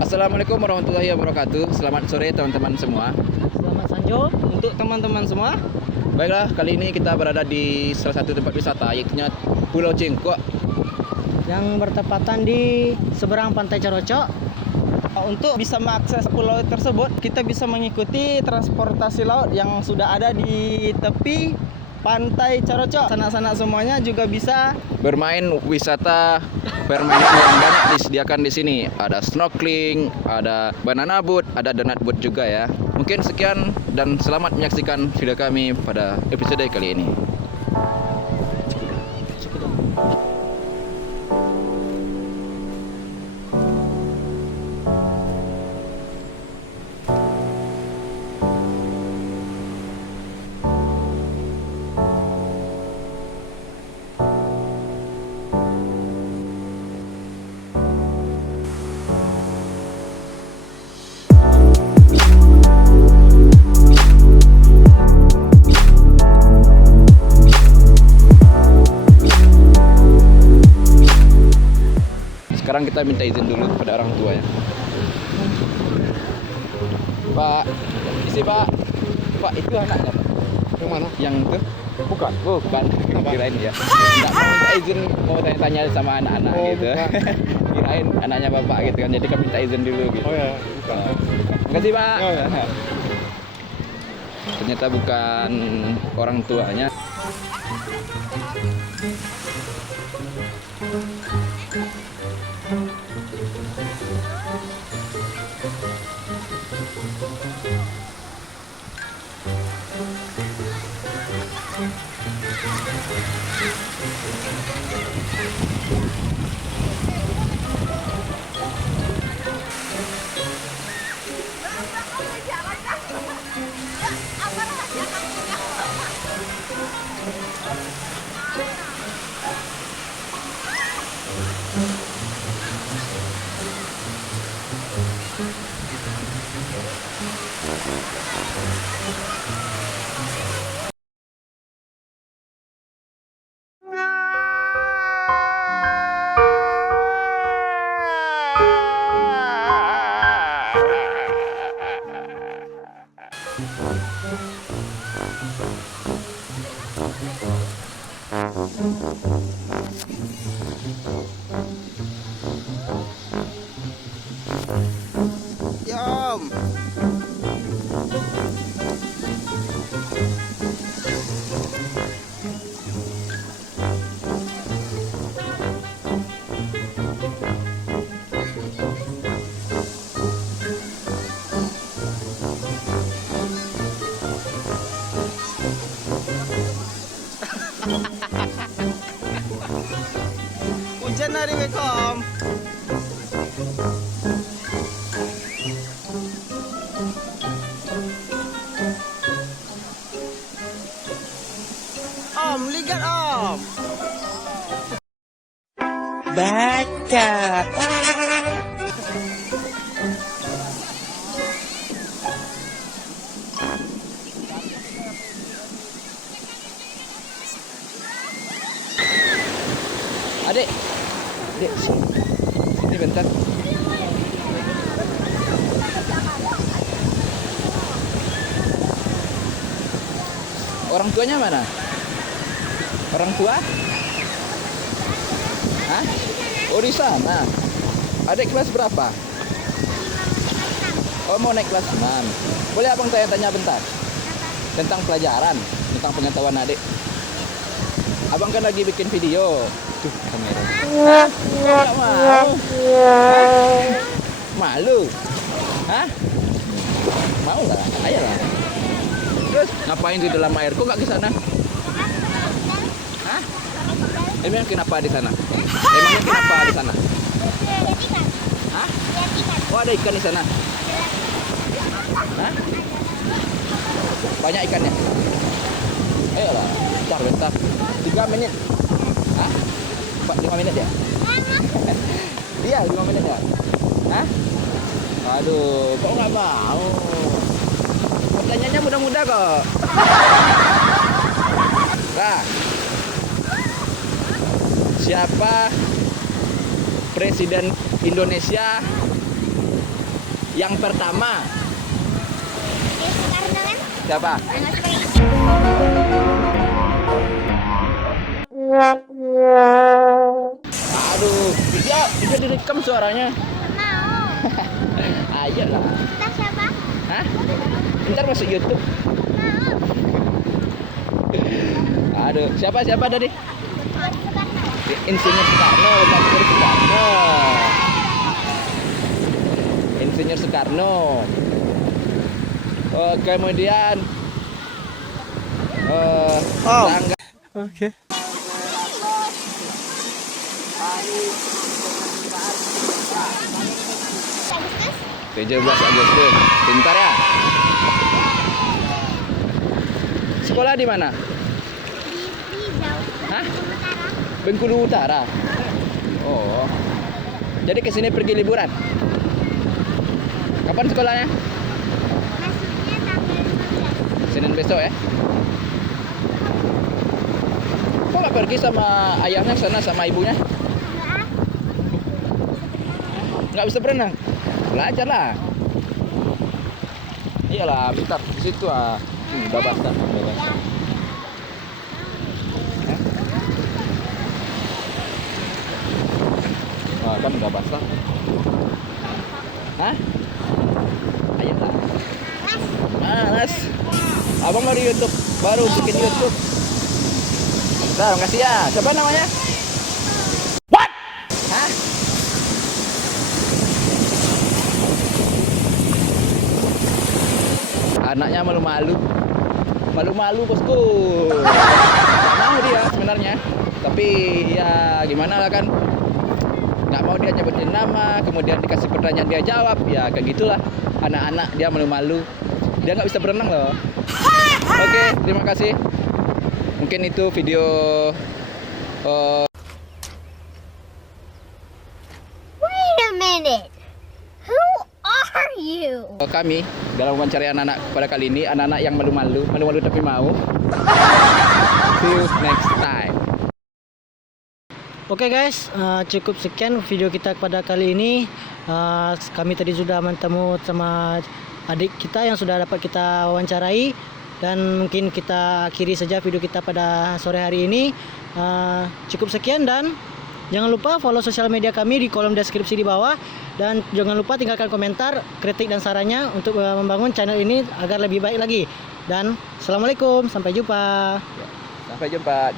Assalamualaikum warahmatullahi wabarakatuh. Selamat sore teman-teman semua. Selamat sanjo untuk teman-teman semua. Baiklah, kali ini kita berada di salah satu tempat wisata, yaitu Pulau Cengkok. Yang bertepatan di seberang Pantai Carocok. Untuk bisa mengakses pulau tersebut, kita bisa mengikuti transportasi laut yang sudah ada di tepi Pantai Carocok. Sanak-sanak semuanya juga bisa Bermain wisata permainan yang banyak disediakan di sini. Ada snorkeling, ada banana boat, ada donut boat juga ya. Mungkin sekian dan selamat menyaksikan video kami pada episode kali ini. Sekarang kita minta izin dulu kepada orang tua ya. Pak, isi Pak. Pak, itu anaknya Pak. Yang mana? Yang itu? Bukan. Bukan, kirain ya. Enggak mau minta izin, mau tanya-tanya sama anak-anak Oh, gitu. bukan. Kirain anaknya Bapak gitu kan. Jadi kami minta izin dulu gitu. Oh ya, bukan. Makasih Pak. Oh, ya. Ternyata bukan orang tuanya. Yom. Hujan hari Bekom. Om, lihat Om. Baca. Adik. Adik, sini. Sini bentar. Orang tuanya mana? Orang tua? Hah? Oh, di sana. Adik kelas berapa? Oh, mau naik kelas 6. Boleh abang tanya-tanya bentar? Tentang pelajaran, tentang pengetahuan adik. Abang kan lagi bikin video. Tuh, kamera. Hah? Nggak mau? Hah? Malu? Hah? Mau lah, ayolah. Terus ngapain di dalam air? Kok nggak ke sana? Hah? Emang kenapa di sana? Emangnya kenapa di sana? Hah? Oh, ada ikan di sana. Hah? Banyak ikannya. Ayolah, bentar. 3 menit. Hah? 5 menit ya? Iya, 5 menit ya? Hah? Aduh, kok nggak mau? Pertanyaannya mudah-mudah kok. Nah, siapa Presiden Indonesia Yang pertama. Soekarno kan? Siapa? Yang seperti Aduh, dia direkam suaranya. mau. Ayolah. Kita siapa? Hah? Ntar masuk YouTube. Mau. Aduh, siapa tadi? Soekarno. Insinyur Soekarno, bukan Insinyur Soekarno. Insinyur Soekarno. Kemudian tanggal Oke. Agustus. 17 Agustus. Pintar ya. Sekolah di mana? Di Rijau. Hah? Utara. Bengkulu Utara. Oh. Jadi kesini pergi liburan. Kapan sekolahnya? Masuknya tanggal 15. Senin besok ya. Kok nggak pergi sama ayahnya sana sama ibunya? Enggak. Nggak bisa berenang. Belajar lah. Iyalah, bentar di situ ah. Udah basah. Udah basah. Hah? Wah, kan udah basah. Hah? Ayolah. Malas. Abang mau di YouTube, baru bikin YouTube. Bentar, makasih ya. Siapa namanya? What? Hah? Anaknya malu-malu. Malu-malu, bosku. Gak mau dia sebenarnya. Tapi ya gimana lah kan. Nggak mau dia nyebutin nama, kemudian dikasih pertanyaan dia jawab. Ya kayak gitulah. Anak-anak dia malu-malu. Dia nggak bisa berenang loh. Oke, terima kasih. Mungkin itu video Wait a minute. Who are you? kami dalam wawancara anak-anak pada kali ini. Anak-anak yang malu-malu tapi mau. See you next time. Oke guys, cukup sekian video kita pada kali ini. Kami tadi sudah bertemu sama adik kita yang sudah dapat kita wawancarai, dan mungkin kita akhiri saja video kita pada sore hari ini. Cukup sekian, dan jangan lupa follow sosial media kami di kolom deskripsi di bawah, dan jangan lupa tinggalkan komentar, kritik dan sarannya untuk membangun channel ini agar lebih baik lagi. Dan assalamualaikum, sampai jumpa. Sampai jumpa.